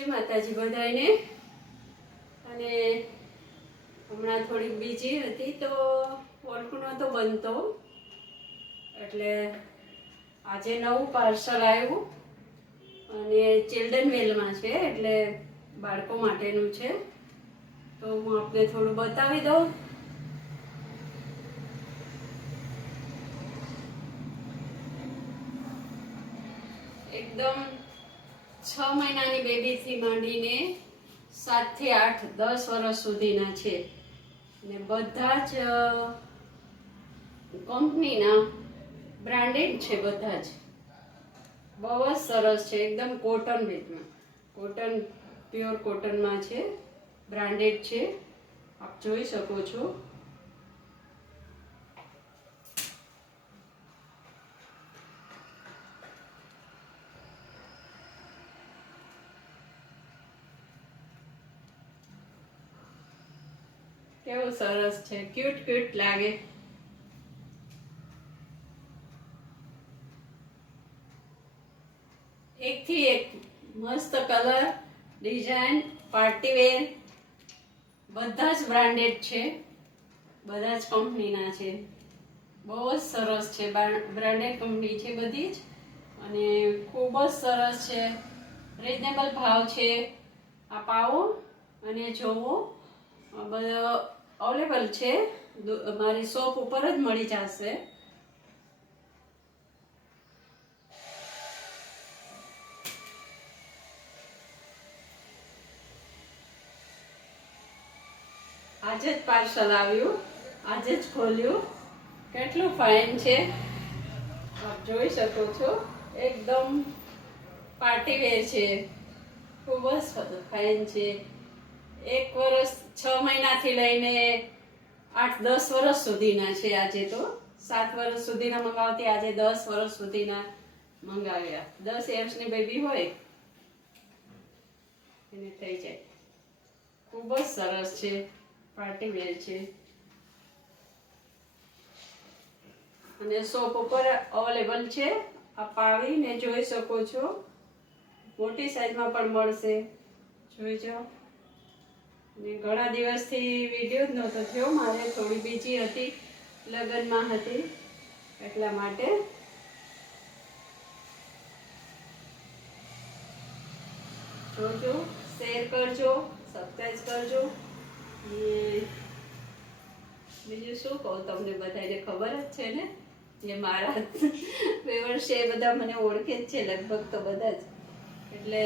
જય માતાજી બધાને। અને હમણાં થોડીક બીજી હતી તો ઓળખું નહોતો બનતો, એટલે આજે નવું પાર્સલ આવ્યું અને ચિલ્ડ્રન વેલમાં છે, એટલે બાળકો માટેનું છે। તો હું આપને થોડું બતાવી દઉં। એકદમ 6 મહિનાની બેબીથી માંડીને 7 થી 8 10 વર્ષ સુધીના છે ને બધા જ કંપનીના બ્રાન્ડેડ છે। બધા જ બહુ જ સરસ છે, એકદમ કોટન બેગમાં, કોટન પ્યોર કોટનમાં છે, બ્રાન્ડેડ છે, આપ જોઈ શકો છો। કેવું સરસ છે, ક્યુટ ક્યુટ લાગે। એકથી એક મસ્ત કલર, ડિઝાઇન, પાર્ટી વેર બધા જ બ્રાન્ડેડ છે, બધા જ કંપનીના છે, બહુ જ સરસ છે, બ્રાન્ડેડ કંપની છે બધી જ, અને ખૂબ જ સરસ છે, રીઝનેબલ ભાવ છે। આપ આવો અને જોવો, બધો અવેલેબલ છે, મારી શોપ ઉપર જ મળી જશે। આજે જ પાર્સલ આવ્યું, આજે જ ખોલ્યું, કેટલું ફાઇન છે, આપ જોઈ શકો છો, એકદમ પાર્ટી વેર છે, ખૂબ જ ફાઇન છે। 1 વર્ષ 6 મહિનાથી લઈને 8-10 વર્ષ સુધીના છે। આજે તો 7 વર્ષ સુધીના મંગાવતી, આજે 10 વર્ષ સુધીના મંગાવ્યા। 10 યર્સની બેબી હોય એને થઈ જાય। ખૂબ જ સરસ છે, પાર્ટી વેર છે, અને શોપ ઉપર અવેલેબલ છે, આપ આવીને જોઈ શકો છો। મોટી સાઈઝમાં પણ મળશે, જોઈ જાઓ। અને ઘણા દિવસથી વિડીયો જ નહોતો થયો, મારે થોડી બીજી હતી, લગ્નમાં હતી, એટલા માટે। જોજો, શેર કરજો, સબસ્ક્રાઇબ કરજો। બીજું શું કહું, તમને બધાને ખબર જ છે ને, જે મારા વ્યુઅર્સ છે એ બધા મને ઓળખે જ છે લગભગ તો બધા જ, એટલે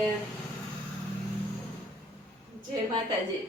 જય માતાજી।